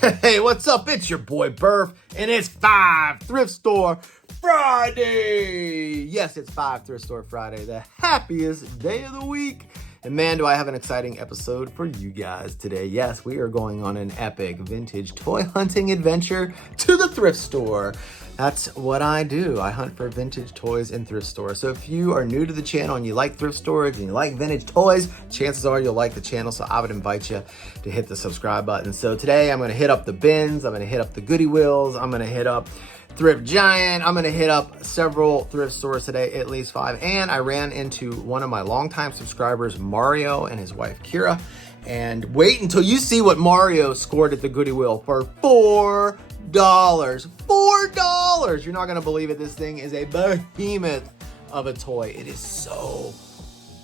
Hey, what's up? It's your boy Burf, and it's 5 Thrift Store Friday. Yes, it's 5 Thrift Store Friday, the happiest day of the week. And man, do I have an exciting episode for you guys today. Yes, we are going on an epic vintage toy hunting adventure to the thrift store. That's what I do. I hunt for vintage toys in thrift stores. So if you are new to the channel and you like thrift storage and you like vintage toys, chances are you'll like the channel. So I would invite you to hit the subscribe button. So today I'm going to hit up the bins. I'm going to hit up the Goodwills. I'm going to hit up Thrift Giant. I'm going to hit up several thrift stores today, at least 5. And I ran into one of my longtime subscribers, Mario, and his wife, Kira. And wait until you see what Mario scored at the Goodwill for $4. $4! You're not going to believe it. This thing is a behemoth of a toy. It is so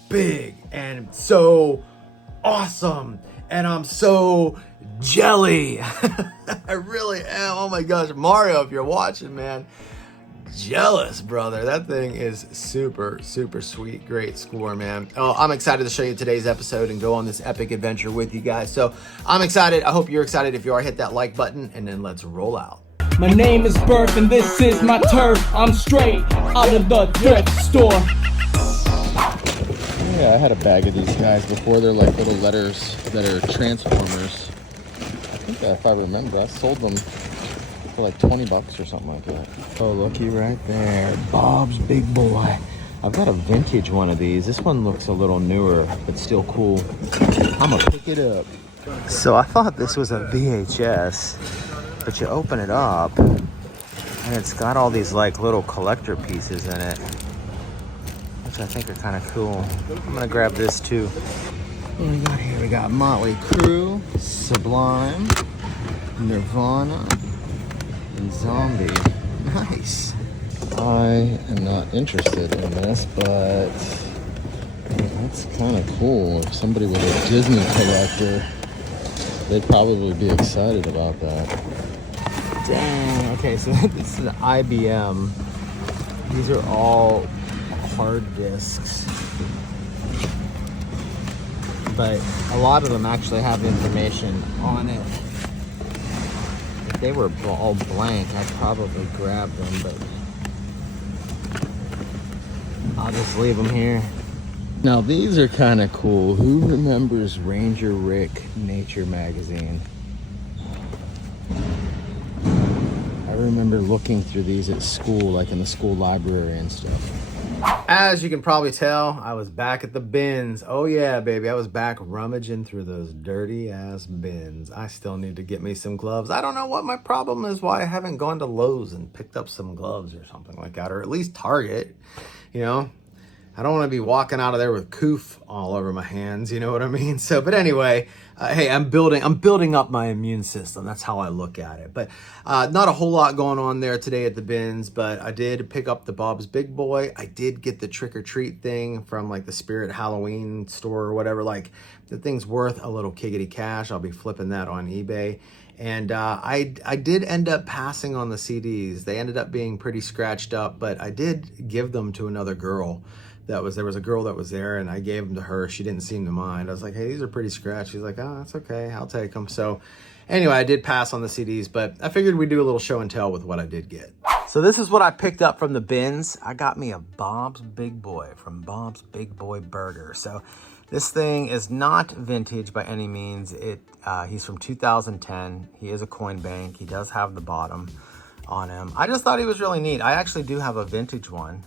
big and so awesome. And I'm so jelly. I really am. Oh my gosh. Mario, if you're watching, man, jealous, brother. That thing is super, super sweet. Great score, man. Oh, I'm excited to show you today's episode and go on this epic adventure with you guys. So I'm excited. I hope you're excited. If you are, hit that like button and then let's roll out. My name is Burf and this is my turf. I'm straight out of the thrift store. Yeah, I had a bag of these guys before. They're like little letters that are transformers. I think that if I remember, I sold them for like 20 bucks or something like that. Oh, looky right there. Bob's Big Boy. I've got a vintage one of these. This one looks a little newer, but still cool. I'm gonna pick it up. So I thought this was a VHS, but you open it up and it's got all these like little collector pieces in it, which I think are kind of cool. I'm gonna grab this too. What do we got here? We got Motley Crue, Sublime, Nirvana, and Zombie. Nice. I am not interested in this, but that's kind of cool. If somebody was a Disney collector, they'd probably be excited about that. Dang. Okay, so this is an IBM. These are all hard discs, but a lot of them actually have information on it. If they were all blank, I'd probably grab them, but I'll just leave them here. Now these are kind of cool. Who remembers Ranger Rick Nature Magazine? I remember looking through these at school, like in the school library and stuff. As you can probably tell, I was back at the bins. Oh yeah, baby. I was back rummaging through those dirty ass bins. I still need to get me some gloves. I don't know what my problem is, why I haven't gone to Lowe's and picked up some gloves or something like that, or at least Target, you know? I don't want to be walking out of there with coof all over my hands, you know what I mean? So, but anyway, hey, I'm building up my immune system. That's how I look at it. But not a whole lot going on there today at the bins, but I did pick up the Bob's Big Boy. I did get the trick or treat thing from like the Spirit Halloween store or whatever. Like the thing's worth a little kiggity cash. I'll be flipping that on eBay. And I did end up passing on the CDs. They ended up being pretty scratched up, but I did give them to another girl. There was a girl that was there, and I gave them to her. She didn't seem to mind. I was like, hey, these are pretty scratched. She's like, oh, that's okay. I'll take them. So anyway, I did pass on the CDs, but I figured we'd do a little show and tell with what I did get. So this is what I picked up from the bins. I got me a Bob's Big Boy from Bob's Big Boy Burger. So this thing is not vintage by any means. He's from 2010. He is a coin bank. He does have the bottom on him. I just thought he was really neat. I actually do have a vintage one.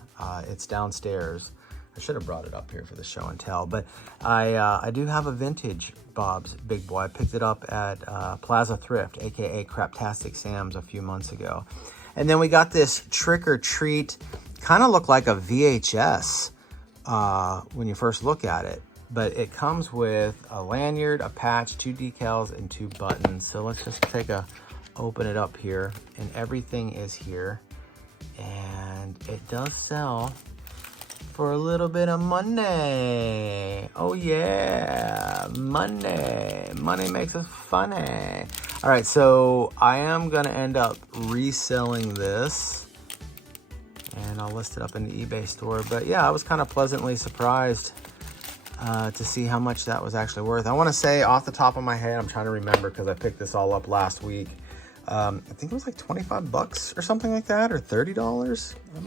It's downstairs. I should have brought it up here for the show and tell, but I do have a vintage Bob's Big Boy. I picked it up at Plaza Thrift, aka Craptastic Sam's, a few months ago. And then we got this trick or treat, kind of looked like a VHS when you first look at it, but it comes with a lanyard, a patch, 2 decals, and 2 buttons. So let's just open it up here, and everything is here, and it does sell for a little bit of money. Oh yeah, money. Money makes us funny. All right, so I am gonna end up reselling this, and I'll list it up in the eBay store. But yeah, I was kind of pleasantly surprised to see how much that was actually worth. I want to say off the top of my head, I'm trying to remember because I picked this all up last week. I think it was like 25 bucks or something like that, or $30. I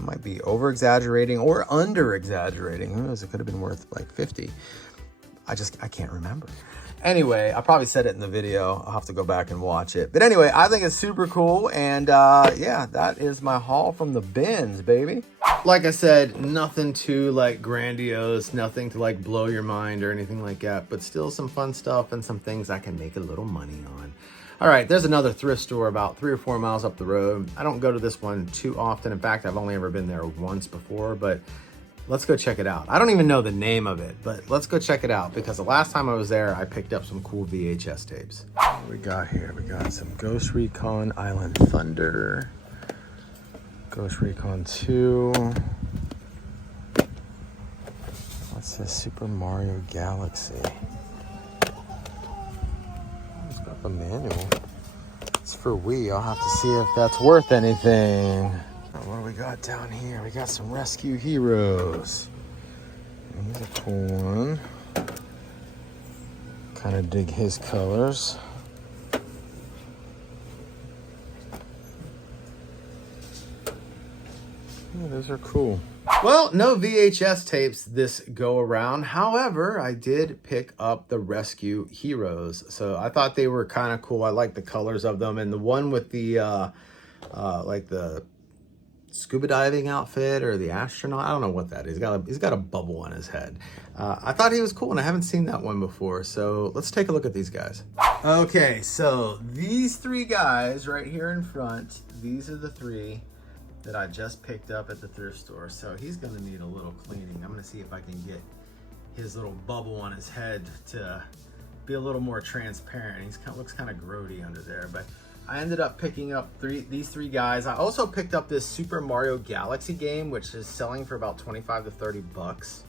might be over exaggerating or under exaggerating. Who knows? It could have been worth like 50. I can't remember. Anyway, I probably said it in the video. I'll have to go back and watch it. But anyway, I think it's super cool. And yeah, that is my haul from the bins, baby. Like I said, nothing too like grandiose, nothing to like blow your mind or anything like that, but still some fun stuff and some things I can make a little money on. All right, there's another thrift store about 3 or 4 miles up the road. I don't go to this one too often. In fact, I've only ever been there once before, but let's go check it out. I don't even know the name of it, but let's go check it out because the last time I was there, I picked up some cool VHS tapes. What we got here? We got some Ghost Recon Island Thunder, Ghost Recon 2. What's this? Super Mario Galaxy. It's got the manual. It's for Wii. I'll have to see if that's worth anything. What do we got down here? We got some Rescue Heroes. He's a cool one. Kind of dig his colors. Yeah, those are cool. Well, no VHS tapes this go around. However, I did pick up the Rescue Heroes. So I thought they were kind of cool. I like the colors of them. And the one with the, like the scuba diving outfit or the astronaut, I don't know what that is. He's got a bubble on his head. I thought he was cool and I haven't seen that one before. So let's take a look at these guys. Okay, so these 3 guys right here in front, these are the 3 that I just picked up at the thrift store. So he's gonna need a little cleaning. I'm gonna see if I can get his little bubble on his head to be a little more transparent. Looks kind of grody under there, but I ended up picking up these 3 guys. I also picked up this Super Mario Galaxy game, which is selling for about 25 to 30 bucks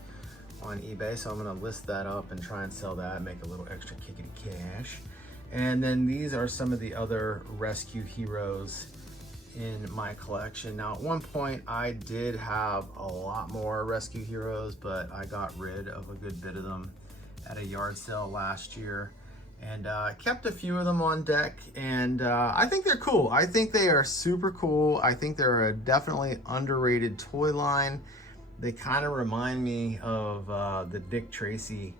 on eBay. So I'm gonna list that up and try and sell that, make a little extra kickity cash. And then these are some of the other Rescue Heroes in my collection. Now, at one point, I did have a lot more Rescue Heroes, but I got rid of a good bit of them at a yard sale last year. And kept a few of them on deck, and I think they're cool. I think they are super cool. I think they're a definitely underrated toy line. They kind of remind me of the Dick Tracy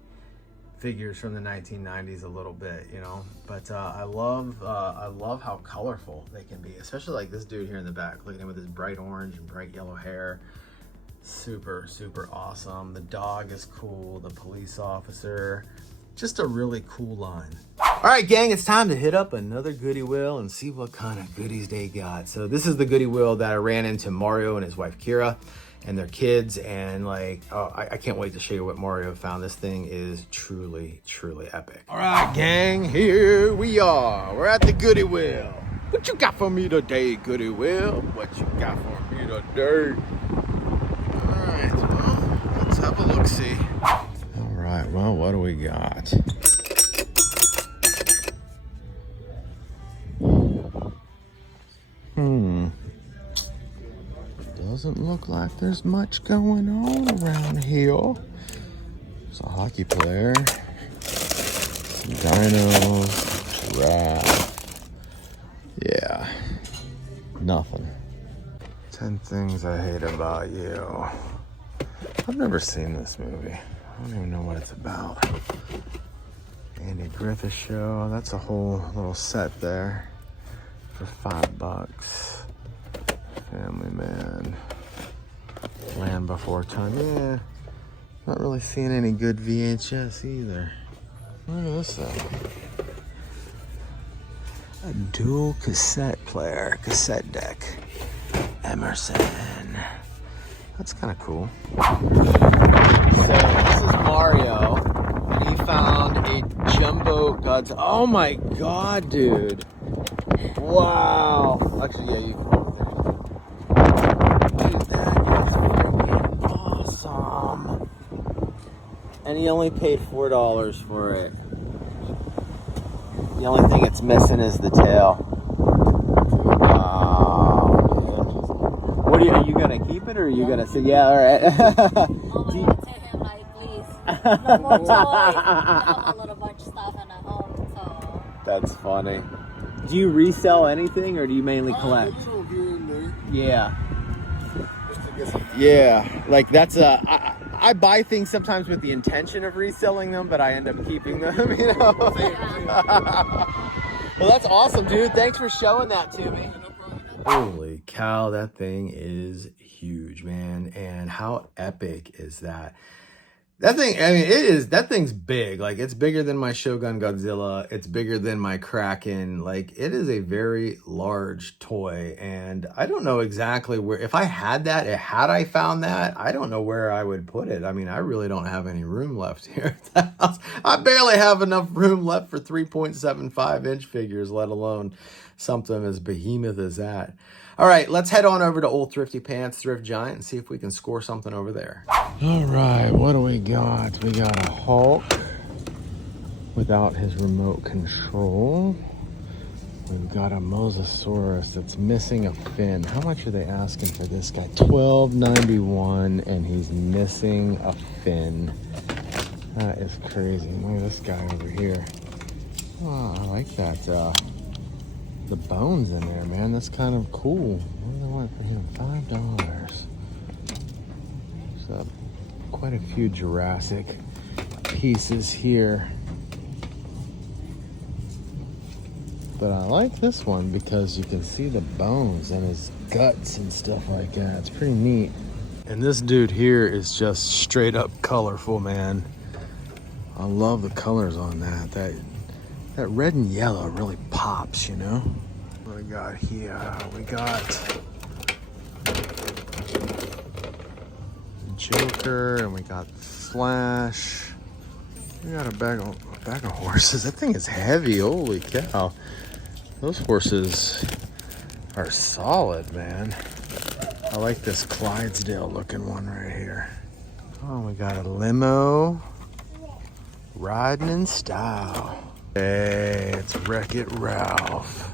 figures from the 1990s a little bit, you know. But I love how colorful they can be, especially like this dude here in the back. Look at him with his bright orange and bright yellow hair. Super, super awesome. The dog is cool. The police officer. Just a really cool line. All right, gang, it's time to hit up another Goodwill and see what kind of goodies they got. So this is the Goodwill that I ran into Mario and his wife Kira and their kids, and like, oh, I can't wait to show you what Mario found. This thing is truly, truly epic. All right, gang, here we are. We're at the Goodwill. What you got for me today, Goodwill? What you got for me today? All right, well, let's have a look-see. All right, well, what do we got? Doesn't look like there's much going on around here. There's a hockey player, some dinos, giraffe. Yeah, nothing. 10 Things I Hate About You. I've never seen this movie. I don't even know what it's about. Andy Griffith Show. That's a whole little set there for $5. Family Man. Land Before Time. Yeah, not really seeing any good VHS either. Look at this thing. A dual cassette player, cassette deck. Emerson. That's kind of cool. So this is Mario, and he found a jumbo Godzilla. Oh my god, dude! Wow. Actually, yeah, you can. Dude, that is freaking awesome. And he only paid $4 for it. The only thing it's missing is the tail. Are you gonna keep it or are you gonna say, yeah, all right? To him, like, please. No more toys. I have a little bunch of stuff in the home, so. That's funny. Do you resell anything, or do you mainly collect? Yeah. Yeah, like that's I buy things sometimes with the intention of reselling them, but I end up keeping them, you know? Well, that's awesome, dude. Thanks for showing that to me. Holy cow, that thing is huge, man. And how epic is that? That thing, I mean, that thing's big. Like, it's bigger than my Shogun Godzilla. It's bigger than my Kraken. Like, it is a very large toy. And I don't know exactly where, if I had that, had I found that, I don't know where I would put it. I mean, I really don't have any room left here at the house. I barely have enough room left for 3.75-inch figures, let alone something as behemoth as that. All right, let's head on over to Old Thrifty Pants Thrift Giant and see if we can score something over there. All right, what do we got? We got a Hulk without his remote control. We've got a Mosasaurus that's missing a fin. How much are they asking for this guy? $12.91, and he's missing a fin. That is crazy. Look at this guy over here. Oh, I like that. The bones in there, man. That's kind of cool. What do they want for him? $5. So quite a few Jurassic pieces here. But I like this one because you can see the bones and his guts and stuff like that. It's pretty neat. And this dude here is just straight up colorful, man. I love the colors on that. That red and yellow really pops, you know? What we got here? We got Joker, and we got Flash. We got a bag of horses. That thing is heavy. Holy cow. Those horses are solid, man. I like this Clydesdale looking one right here. Oh, we got a limo riding in style. Hey, it's Wreck-It Ralph.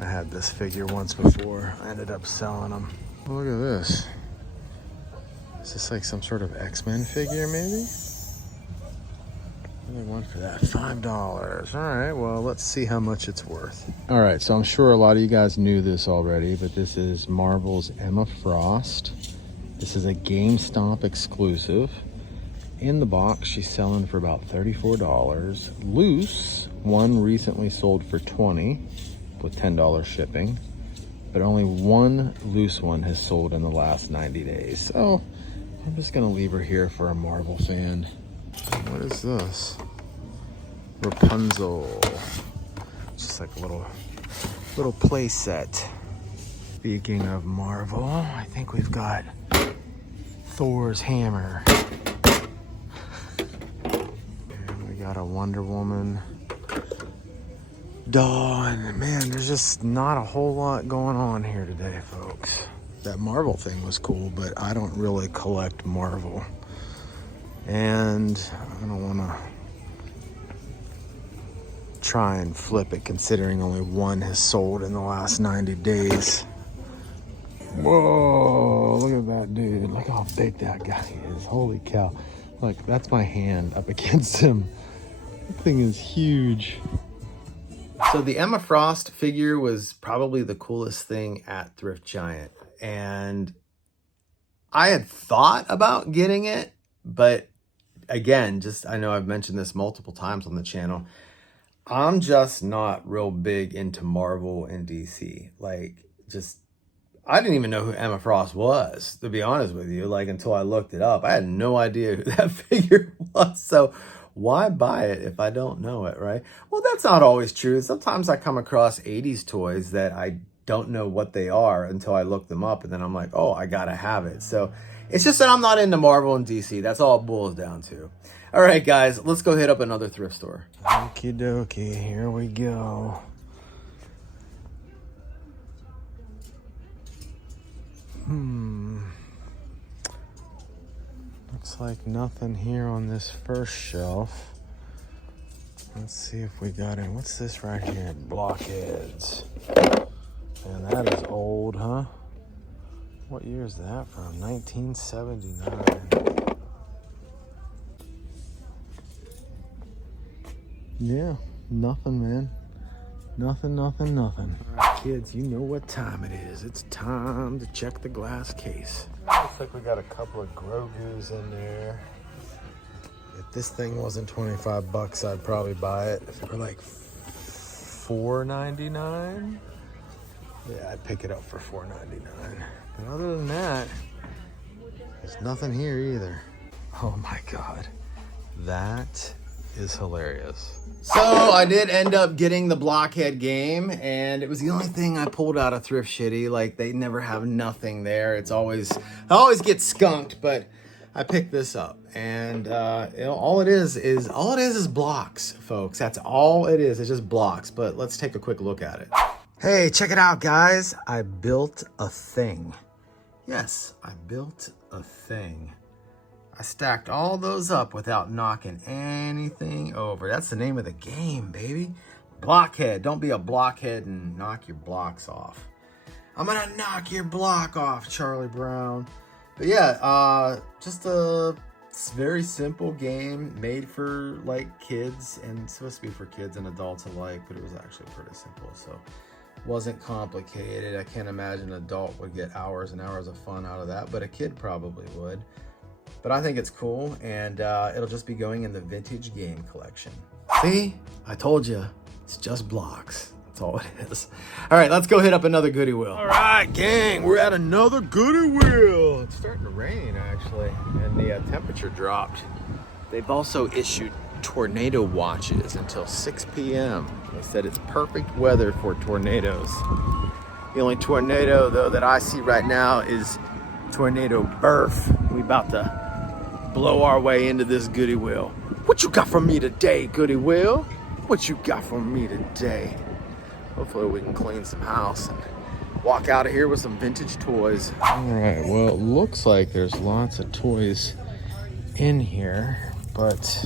I had this figure once before. I ended up selling him. Oh, look at this. Is this like some sort of X-Men figure, maybe? What do they want for that? $5. All right, well, let's see how much it's worth. All right, so I'm sure a lot of you guys knew this already, but this is Marvel's Emma Frost. This is a GameStop exclusive. In the box, she's selling for about $34. Loose, one recently sold for $20 with $10 shipping, but only one loose one has sold in the last 90 days. So I'm just gonna leave her here for a Marvel fan. What is this? Rapunzel. Just like a little play set. Speaking of Marvel, I think we've got Thor's hammer. Got a Wonder Woman doll, and man, there's just not a whole lot going on here today, folks. That Marvel thing was cool, but I don't really collect Marvel, and I don't want to try and flip it considering only one has sold in the last 90 days. Whoa, look at that dude. Look how big that guy is. Holy cow. Look, that's my hand up against him. That thing is huge. So the Emma Frost figure was probably the coolest thing at Thrift Giant. And I had thought about getting it, but again, I know I've mentioned this multiple times on the channel. I'm just not real big into Marvel and DC. I didn't even know who Emma Frost was, to be honest with you, until I looked it up. I had no idea who that figure was. So why buy it if I don't know it, right? Well, that's not always true. Sometimes I come across 80s toys that I don't know what they are until I look them up, and then I'm like, oh, I gotta have it. So it's just that I'm not into Marvel and DC. That's all it boils down to. All right, guys, let's go hit up another thrift store. Okie dokie, here we go. Looks like nothing here on this first shelf. Let's see if we got any. What's this right here? Blockheads. And that is old, huh? What year is that from? 1979. Yeah, nothing, man. Nothing. All right, kids, you know what time it is. It's time to check the glass case. Looks like we got a couple of Grogu's in there. If this thing wasn't 25 bucks, I'd probably buy it for like $4.99. Yeah, I'd pick it up for $4.99. But other than that, there's nothing here either. Oh my God, that is hilarious. So I did end up getting the blockhead game, and it was the only thing I pulled out of Thrift Shitty. Like, they never have nothing there. I always get skunked, but I picked this up, and all it is blocks, folks. That's all it is. It's just blocks. But let's take a quick look at it. Hey, check it out, guys. I built a thing. Yes, I built a thing. I stacked all those up without knocking anything over. That's the name of the game, baby. Blockhead. Don't be a blockhead and knock your blocks off. I'm gonna knock your block off, Charlie Brown. But yeah, just a very simple game made for like kids, and it's supposed to be for kids and adults alike, but it was actually pretty simple. So wasn't complicated. I can't imagine an adult would get hours and hours of fun out of that, but a kid probably would. But I think it's cool, and it'll just be going in the vintage game collection. See, I told you, it's just blocks. That's all it is. All right, let's go hit up another Goodie Wheel. All right, gang, we're at another Goodie Wheel. It's starting to rain, actually, and the temperature dropped. They've also issued tornado watches until 6 p.m. They said it's perfect weather for tornadoes. The only tornado, though, that I see right now is Tornado Burf. We about to blow our way into this Goodie Wheel. What you got for me today, Goodie Wheel? What you got for me today? Hopefully we can clean some house and walk out of here with some vintage toys. All right, well, it looks like there's lots of toys in here, but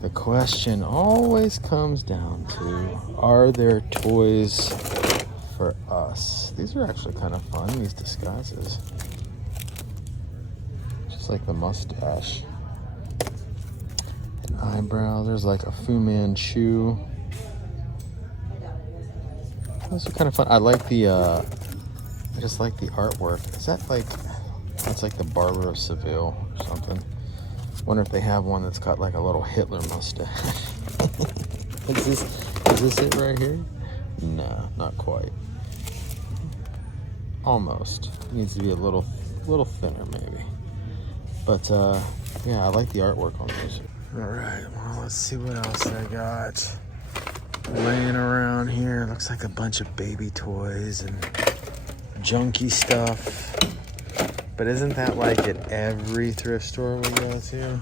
the question always comes down to, are there toys for us? These are actually kind of fun, these disguises. Just like the mustache. An eyebrow, there's like a Fu Manchu. Those are kind of fun. I like the, I just like the artwork. Is that like, that's like the Barber of Seville or something. Wonder if they have one that's got like a little Hitler mustache. Is this it right here? No, not quite. Almost. Needs to be a little thinner maybe. But yeah, I like the artwork on those. All right, well, let's see what else I got laying around here. Looks like a bunch of baby toys and junky stuff. But isn't that like at every thrift store we go to?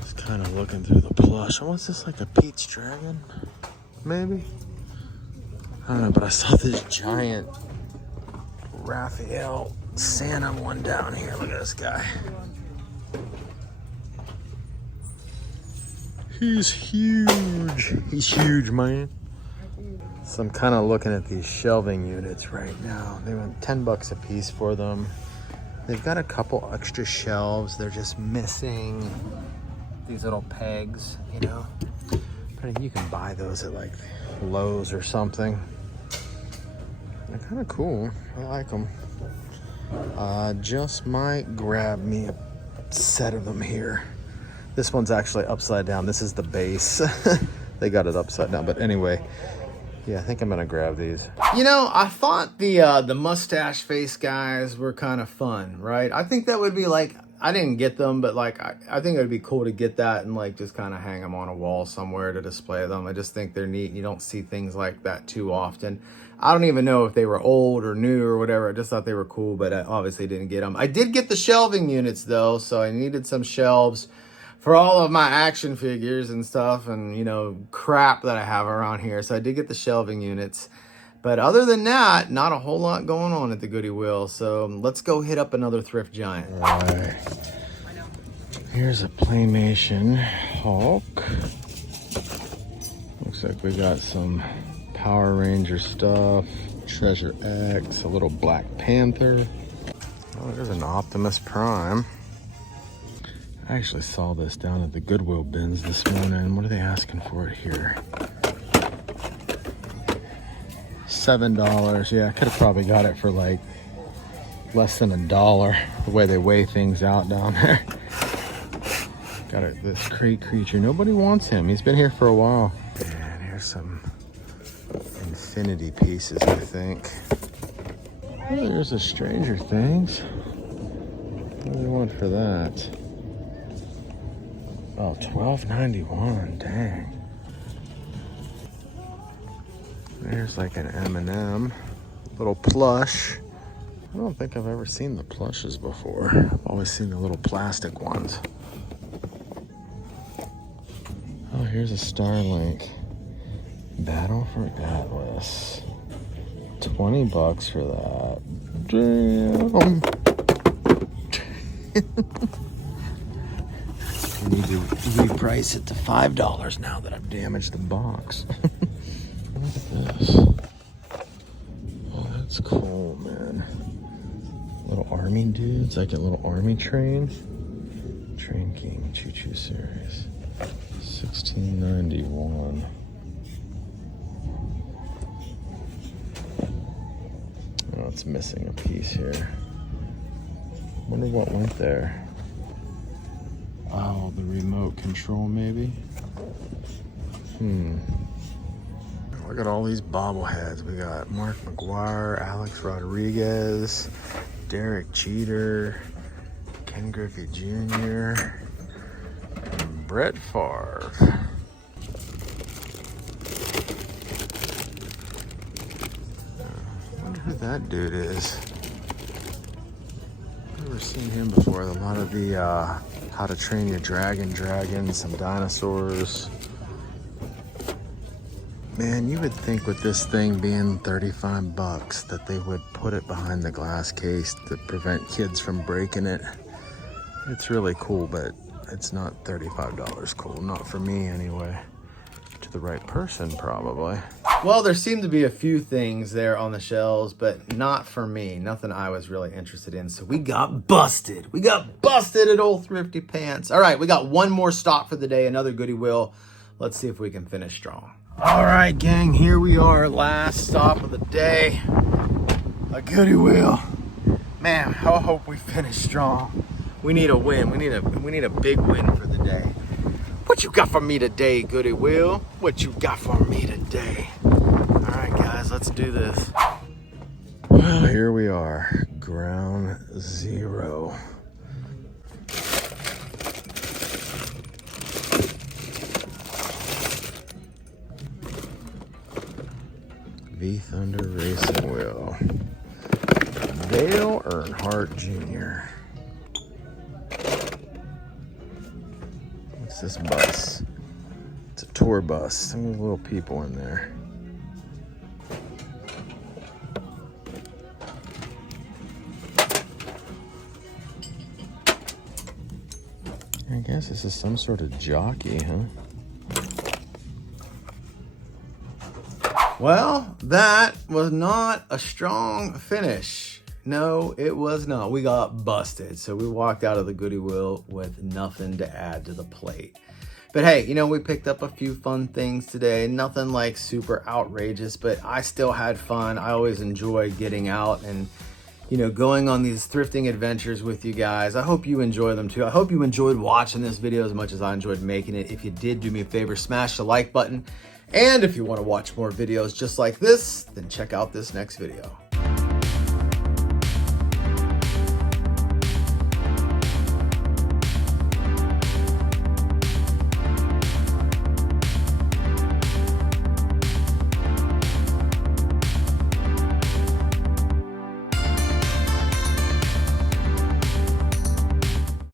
Just kind of looking through the plush. Oh, what's this, like a Pete's Dragon? Maybe? I don't know, but I saw this giant Raphael Santa one down here. Look at this guy. He's huge. He's huge, man. So I'm kind of looking at these shelving units right now. They went 10 bucks a piece for them. They've got a couple extra shelves. They're just missing these little pegs, you know. But you can buy those at like Lowe's or something. They're kind of cool. I like them. Just might grab me a set of them here. This one's actually upside down. This is the base. They got it upside down. But anyway, yeah, I think I'm gonna grab these. You know, I thought the mustache face guys were kind of fun, right? I think that would be like, I didn't get them, but like I think it would be cool to get that and like just kind of hang them on a wall somewhere to display them. I just think they're neat. You don't see things like that too often. I don't even know if they were old or new or whatever. I just thought they were cool, but I obviously didn't get them. I did get the shelving units though, so I needed some shelves for all of my action figures and stuff and, you know, crap that I have around here. So I did get the shelving units. But other than that, not a whole lot going on at the Goodie Wheel. So let's go hit up another thrift giant. All right. Here's a Playmation Hulk. Looks like we got some Power Ranger stuff. Treasure X, a little Black Panther. Oh, there's an Optimus Prime. I actually saw this down at the Goodwill Bins this morning. What are they asking for it here? $7. Yeah, I could have probably got it for like less than $1, the way they weigh things out down there. Got it, this crate creature. Nobody wants him. He's been here for a while. And here's some infinity pieces, I think. Oh, there's a Stranger Things. What do they want for that? Oh, $12.91. Dang. There's like an M&M, little plush. I don't think I've ever seen the plushes before. I've always seen the little plastic ones. Oh, here's a Starlink. Battle for Atlas. $20 for that. Damn. I need to reprice it to $5 now that I've damaged the box. Look at this. Oh, that's cool, man. Little army dudes, like a little army train. Train King Choo Choo Series. $16.91. Oh, it's missing a piece here. Wonder what went there. Oh, the remote control, maybe? Look at all these bobbleheads. We got Mark McGuire, Alex Rodriguez, Derek Jeter, Ken Griffey Jr., and Brett Favre. I wonder who that dude is. I've never seen him before. A lot of the How to Train Your Dragon, some dinosaurs. Man, you would think with this thing being $35 that they would put it behind the glass case to prevent kids from breaking it. It's really cool, but it's not $35 cool. Not for me anyway. To the right person, probably. Well, there seemed to be a few things there on the shelves, but not for me. Nothing I was really interested in. So we got busted. We got busted at Old Thrifty Pants. All right, we got one more stop for the day, another Goodwill. Let's see if we can finish strong. All right, gang, here we are. Last stop of the day. A Goodwill. Man, I hope we finish strong. We need a win. We need a big win for the day. What you got for me today, Goodwill? What you got for me today? All right, guys, let's do this. Well, here we are, ground zero. V-Thunder Racing Wheel. Dale Earnhardt Jr. What's this bus? It's a tour bus. Some little people in there. I guess this is some sort of jockey, huh? Well, that was not a strong finish. No, it was not. We got busted. So we walked out of the Goodwill with nothing to add to the plate. But hey, you know, we picked up a few fun things today. Nothing like super outrageous, but I still had fun. I always enjoy getting out and, you know, going on these thrifting adventures with you guys. I hope you enjoy them too. I hope you enjoyed watching this video as much as I enjoyed making it. If you did, do me a favor, smash the like button. And if you want to watch more videos just like this, then check out this next video.